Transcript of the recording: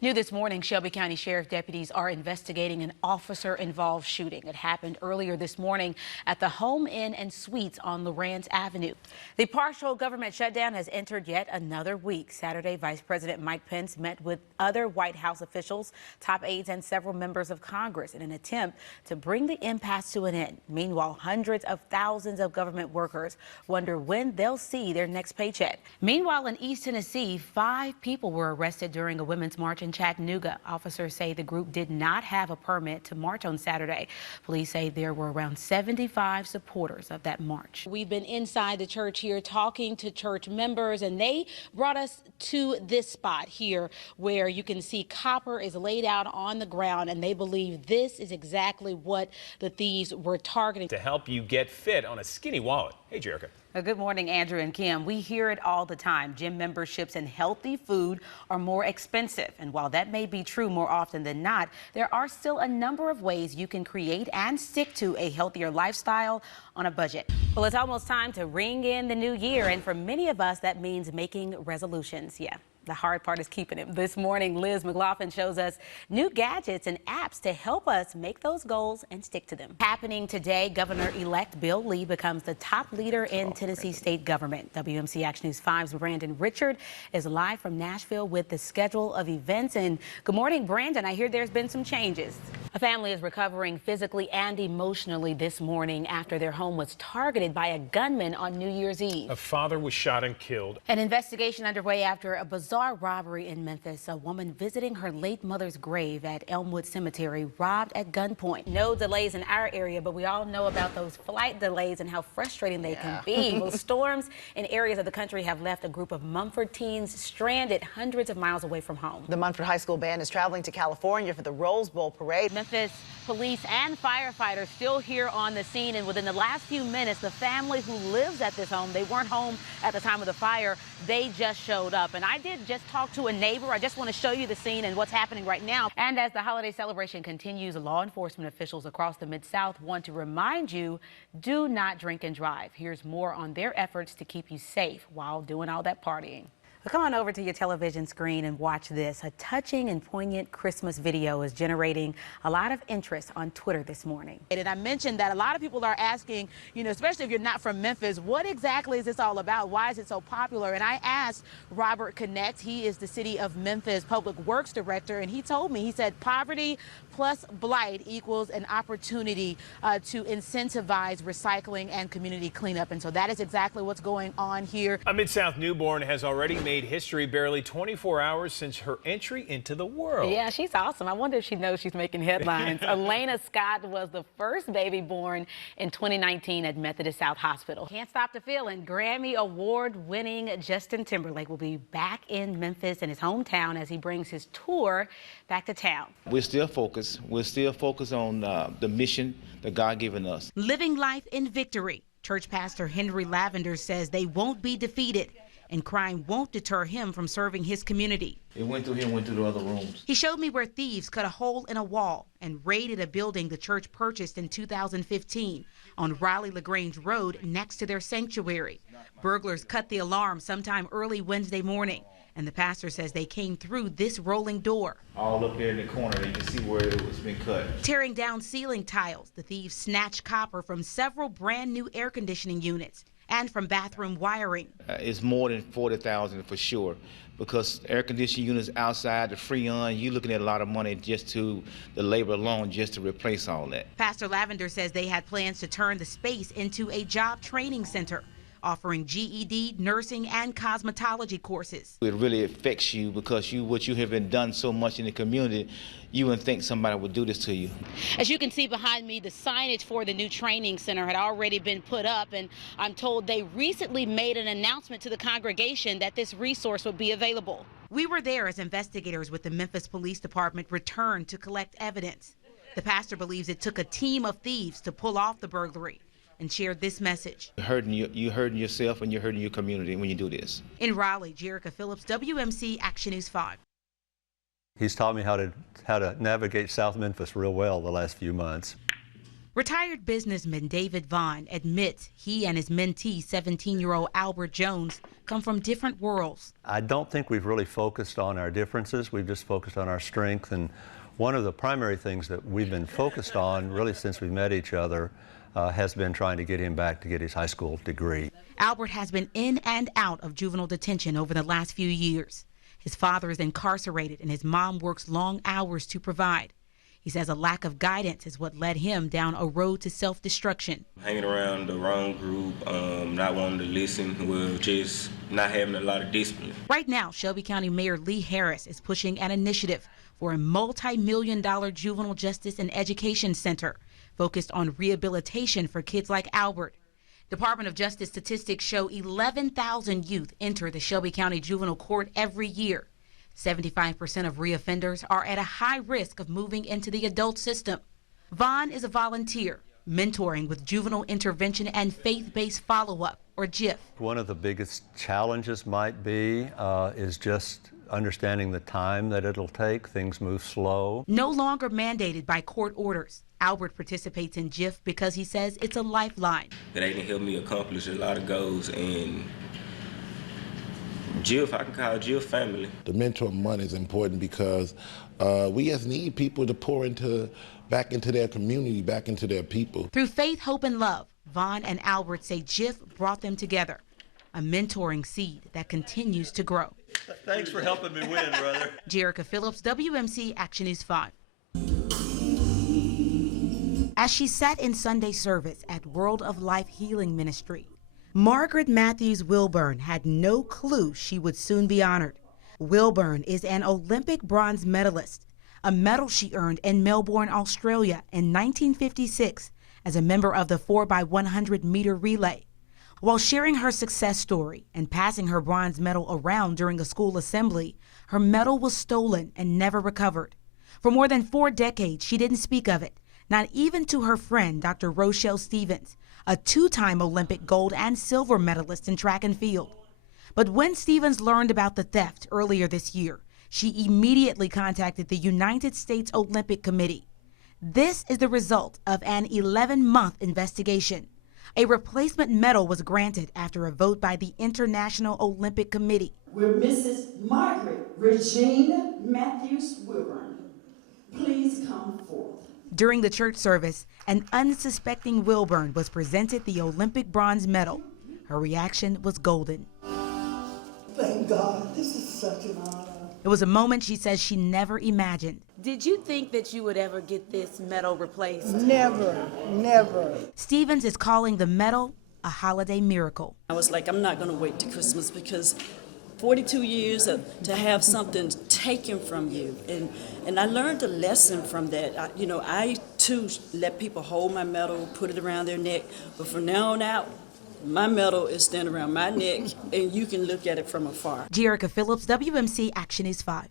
New this morning, Shelby County Sheriff deputies are investigating an officer-involved shooting. It happened earlier this morning at the Home Inn and Suites on Lawrence Avenue. The partial government shutdown has entered yet another week. Saturday, Vice President Mike Pence met with other White House officials, top aides, and several members of Congress in an attempt to bring the impasse to an end. Meanwhile, hundreds of thousands of government workers wonder when they'll see their next paycheck. Meanwhile, in East Tennessee, 5 people were arrested during a women's march in Chattanooga. Officers say the group did not have a permit to march on Saturday. Police say there were around 75 supporters of that march. We've been inside the church here talking to church members, and they brought us to this spot here where you can see copper is laid out on the ground, and they believe this is exactly what the thieves were targeting. To help you get fit on a skinny wallet. Hey, Jerica. Good morning, Andrew and Kim. We hear it all the time. Gym memberships and healthy food are more expensive. And while that may be true more often than not, there are still a number of ways you can create and stick to a healthier lifestyle on a budget. Well, it's almost time to ring in the new year. And for many of us, that means making resolutions. Yeah. The hard part is keeping it. This morning, Liz McLaughlin shows us new gadgets and apps to help us make those goals and stick to them. Happening today, Governor-elect Bill Lee becomes the top leader in Tennessee state government. WMC Action News 5's Brandon Richard is live from Nashville with the schedule of events. And good morning, Brandon. I hear there's been some changes. A family is recovering physically and emotionally this morning after their home was targeted by a gunman on New Year's Eve. A father was shot and killed. An investigation underway after a bizarre robbery in Memphis. A woman visiting her late mother's grave at Elmwood Cemetery robbed at gunpoint. No delays in our area, but we all know about those flight delays and how frustrating they can be. Well, storms in areas of the country have left a group of Mumford teens stranded hundreds of miles away from home. The Mumford High School band is traveling to California for the Rose Bowl parade. Memphis police and firefighters still here on the scene, and within the last few minutes, the family who lives at this home, they weren't home at the time of the fire, they just showed up. And I did just talk to a neighbor. I just want to show you the scene and what's happening right now. And as the holiday celebration continues, law enforcement officials across the Mid-South want to remind you, do not drink and drive. Here's more on their efforts to keep you safe while doing all that partying. Well, come on over to your television screen and watch this. A touching and poignant Christmas video is generating a lot of interest on Twitter this morning. And I mentioned that a lot of people are asking, you know, especially if you're not from Memphis, what exactly is this all about? Why is it so popular? And I asked Robert Connect, he is the City of Memphis Public Works Director, and he told me, he said poverty plus blight equals an opportunity to incentivize recycling and community cleanup. And so that is exactly what's going on here. A Mid-South newborn has already made history barely 24 hours since her entry into the world. Yeah, she's awesome. I wonder if she knows she's making headlines. Elena Scott was the first baby born in 2019 at Methodist South Hospital. Can't stop the feeling. Grammy Award-winning Justin Timberlake will be back in Memphis in his hometown as he brings his tour back to town. We're still focused. We're still focused on the mission that God given us. Living life in victory. Church pastor Henry Lavender says they won't be defeated, and crime won't deter him from serving his community. It went through here, went through the other rooms. He showed me where thieves cut a hole in a wall and raided a building the church purchased in 2015 on Raleigh-LaGrange Road next to their sanctuary. Burglars cut the alarm sometime early Wednesday morning, and the pastor says they came through this rolling door. All up here in the corner, you can see where it was been cut. Tearing down ceiling tiles, the thieves snatched copper from several brand new air conditioning units and from bathroom wiring. It's more than 40,000 for sure, because air conditioning units outside, the Freon, you're looking at a lot of money just to the labor alone just to replace all that. Pastor Lavender says they had plans to turn the space into a job training center, offering GED, nursing, and cosmetology courses. It really affects you because what you have been done so much in the community, you wouldn't think somebody would do this to you. As you can see behind me, the signage for the new training center had already been put up, and I'm told they recently made an announcement to the congregation that this resource would be available. We were there as investigators with the Memphis Police Department returned to collect evidence. The pastor believes it took a team of thieves to pull off the burglary, and shared this message. You're hurting yourself and you're hurting your community when you do this. In Raleigh, Jerica Phillips, WMC Action News 5. He's taught me how to navigate South Memphis real well the last few months. Retired businessman David Vaughn admits he and his mentee, 17-year-old Albert Jones, come from different worlds. I don't think we've really focused on our differences. We've just focused on our strength. And one of the primary things that we've been focused on, really since we met each other, has been trying to get him back to get his high school degree. Albert has been in and out of juvenile detention over the last few years. His father is incarcerated and his mom works long hours to provide. He says a lack of guidance is what led him down a road to self-destruction. Hanging around the wrong group, not wanting to listen, well, just not having a lot of discipline. Right now, Shelby County Mayor Lee Harris is pushing an initiative for a multi-million-dollar juvenile justice and education center focused on rehabilitation for kids like Albert. Department of Justice statistics show 11,000 youth enter the Shelby County Juvenile Court every year. 75% of reoffenders are at a high risk of moving into the adult system. Vaughn is a volunteer, mentoring with juvenile intervention and faith-based follow-up, or JIF. One of the biggest challenges might be is just understanding the time that it'll take. Things move slow. No longer mandated by court orders, Albert participates in JIF because he says it's a lifeline. They can help me accomplish a lot of goals, and JIF, I can call JIF family. The mentor money is important because we just need people to pour back into their community, back into their people. Through faith, hope, and love, Vaughn and Albert say JIF brought them together, a mentoring seed that continues to grow. Thanks for helping me win, brother. Jerica Phillips, WMC Action News 5. As she sat in Sunday service at World of Life Healing Ministry, Margaret Matthews Wilburn had no clue she would soon be honored. Wilburn is an Olympic bronze medalist, a medal she earned in Melbourne, Australia in 1956 as a member of the 4x100 meter relay. While sharing her success story and passing her bronze medal around during a school assembly, her medal was stolen and never recovered. For more than 4 decades, she didn't speak of it, not even to her friend, Dr. Rochelle Stevens, a 2-time Olympic gold and silver medalist in track and field. But when Stevens learned about the theft earlier this year, she immediately contacted the United States Olympic Committee. This is the result of an 11-month investigation. A replacement medal was granted after a vote by the International Olympic Committee. Will Mrs. Margaret Regina Matthews Wilburn please come forth? During the church service, an unsuspecting Wilburn was presented the Olympic bronze medal. Her reaction was golden. Thank God, this is such an honor. It was a moment she says she never imagined. Did you think that you would ever get this medal replaced? Never, never. Stevens is calling the medal a holiday miracle. I was like, I'm not going to wait till Christmas because 42 years to have something taken from you. And I learned a lesson from that. I too let people hold my medal, put it around their neck, but from now on out, my medal is standing around my neck and you can look at it from afar. Jerica Phillips, WMC Action News 5.